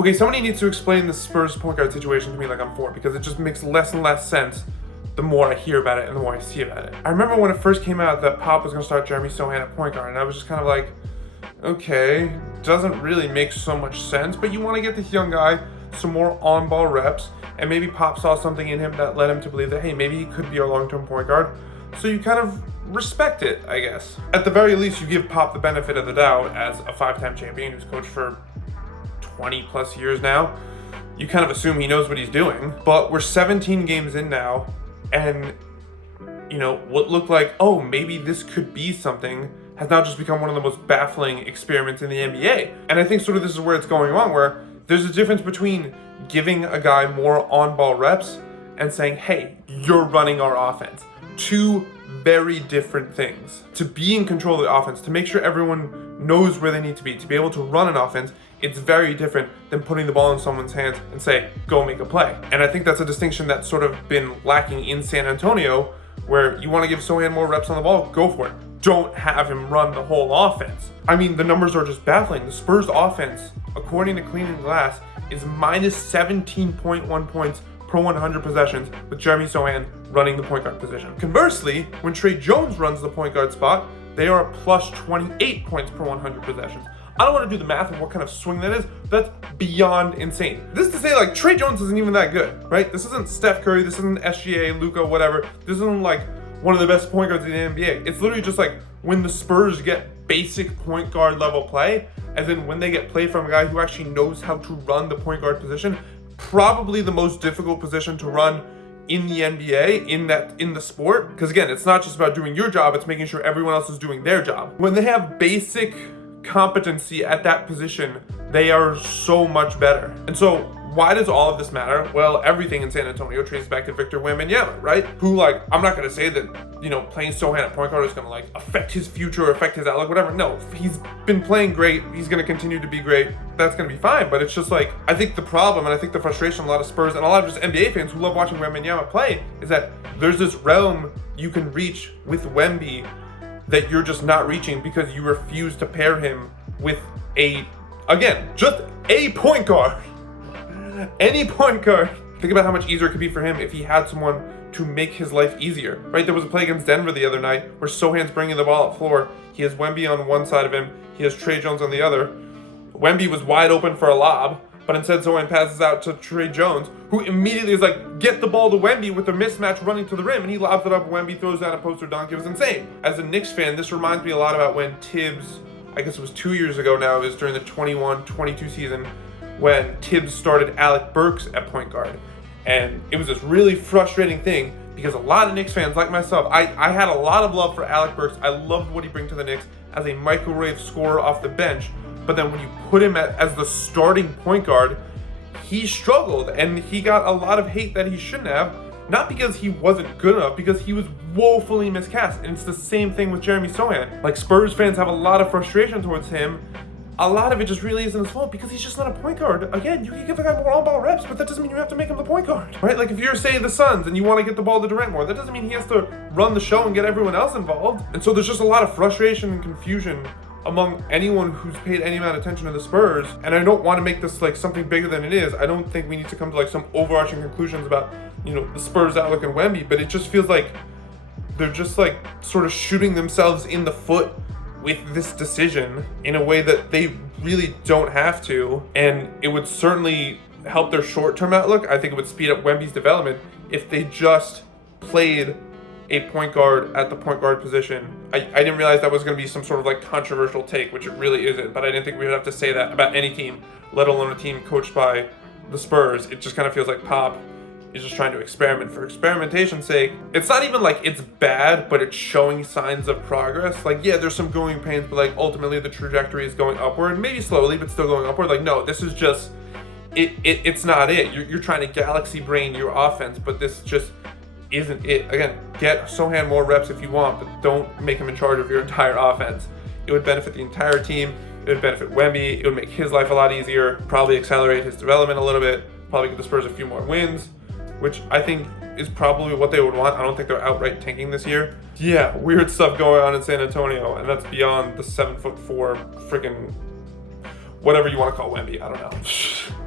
Okay, somebody needs to explain the Spurs point guard situation to me like I'm 4, because it just makes less and less sense the more I hear about it and the more I see about it. I remember when it first came out that Pop was going to start Jeremy Sochan at point guard, and I was just kind of like, okay, doesn't really make so much sense, but you want to get this young guy some more on-ball reps, and maybe Pop saw something in him that led him to believe that, hey, maybe he could be our long-term point guard. So you kind of respect it, I guess. At the very least, you give Pop the benefit of the doubt as a 5-time champion who's coached for 20 plus years now. You kind of assume he knows what he's doing, but we're 17 games in now, and what looked like, oh, maybe this could be something, has now just become one of the most baffling experiments in the NBA. And I think sort of this is where it's going wrong, where there's a difference between giving a guy more on-ball reps and saying, hey, you're running our offense. Two very different things. To be in control of the offense, to make sure everyone knows where they need to be able to run an offense, it's very different than putting the ball in someone's hands and say, go make a play. And I think that's a distinction that's sort of been lacking in San Antonio, where you want to give Sochan more reps on the ball, go for it. Don't have him run the whole offense. I mean, the numbers are just baffling. The Spurs offense, according to Clean and Glass, is minus 17.1 points per 100 possessions with Jeremy Sochan running the point guard position. Conversely, when Tre Jones runs the point guard spot, they are plus 28 points per 100 possessions. I don't want to do the math of what kind of swing that is, but that's beyond insane. This is to say, like, Tre Jones isn't even that good, right? This isn't Steph Curry, this isn't SGA, Luka, whatever. This isn't like one of the best point guards in the NBA. It's literally just like when the Spurs get basic point guard level play, as in when they get play from a guy who actually knows how to run the point guard position, probably the most difficult position to run in the NBA, in the sport. Because again, it's not just about doing your job, it's making sure everyone else is doing their job. When they have basic competency at that position, they are so much better. And so why does all of this matter? Well, everything in San Antonio traces back to Victor Wembanyama, right? Who, like, I'm not going to say that, playing Sochan at point guard is going to, like, affect his future or affect his outlook, whatever. No, he's been playing great. He's going to continue to be great. That's going to be fine. But it's just like, I think the problem, and I think the frustration a lot of Spurs and a lot of just NBA fans who love watching Wembanyama play, is that there's this realm you can reach with Wemby that you're just not reaching because you refuse to pair him with just a point guard. Any point guard. Think about how much easier it could be for him if he had someone to make his life easier, right? There was a play against Denver the other night where Sochan's bringing the ball up floor. He has Wemby on one side of him. He has Tre Jones on the other. Wemby was wide open for a lob, but instead Sochan passes out to Tre Jones, who immediately is like, get the ball to Wemby with a mismatch running to the rim, and he lobs it up. Wemby throws down a poster dunk. It was insane. As a Knicks fan, this reminds me a lot about when Tibbs, I guess it was 2 years ago now, it was during the 21-22 season, when Tibbs started Alec Burks at point guard. And it was this really frustrating thing because a lot of Knicks fans, like myself, I had a lot of love for Alec Burks. I loved what he brings to the Knicks as a microwave scorer off the bench. But then when you put him as the starting point guard, he struggled and he got a lot of hate that he shouldn't have. Not because he wasn't good enough, because he was woefully miscast. And it's the same thing with Jeremy Sochan. Like, Spurs fans have a lot of frustration towards him. A lot of it just really isn't his fault because he's just not a point guard. Again, you can give the guy more on-ball reps, but that doesn't mean you have to make him the point guard, right? Like, if you're, say, the Suns and you want to get the ball to Durant more, that doesn't mean he has to run the show and get everyone else involved. And so there's just a lot of frustration and confusion among anyone who's paid any amount of attention to the Spurs. And I don't want to make this like something bigger than it is. I don't think we need to come to like some overarching conclusions about, the Spurs outlook and Wemby, but it just feels like they're just like sort of shooting themselves in the foot with this decision in a way that they really don't have to. And it would certainly help their short-term outlook. I think it would speed up Wemby's development if they just played a point guard at the point guard position. I didn't realize that was going to be some sort of like controversial take, which it really isn't, but I didn't think we would have to say that about any team, let alone a team coached by the Spurs. It just kind of feels like Pop is just trying to experiment for experimentation's sake. It's not even like it's bad, but it's showing signs of progress. Like, yeah, there's some growing pains, but like ultimately the trajectory is going upward, maybe slowly, but still going upward. Like, no, this is just, it's not it. You're trying to galaxy brain your offense, but this just isn't it. Again, get Sochan more reps if you want, but don't make him in charge of your entire offense. It would benefit the entire team. It would benefit Wemby. It would make his life a lot easier, probably accelerate his development a little bit, probably get the Spurs a few more wins, which I think is probably what they would want. I don't think they're outright tanking this year. Yeah, weird stuff going on in San Antonio, and that's beyond the 7'4" freaking whatever you want to call Wemby. I don't know.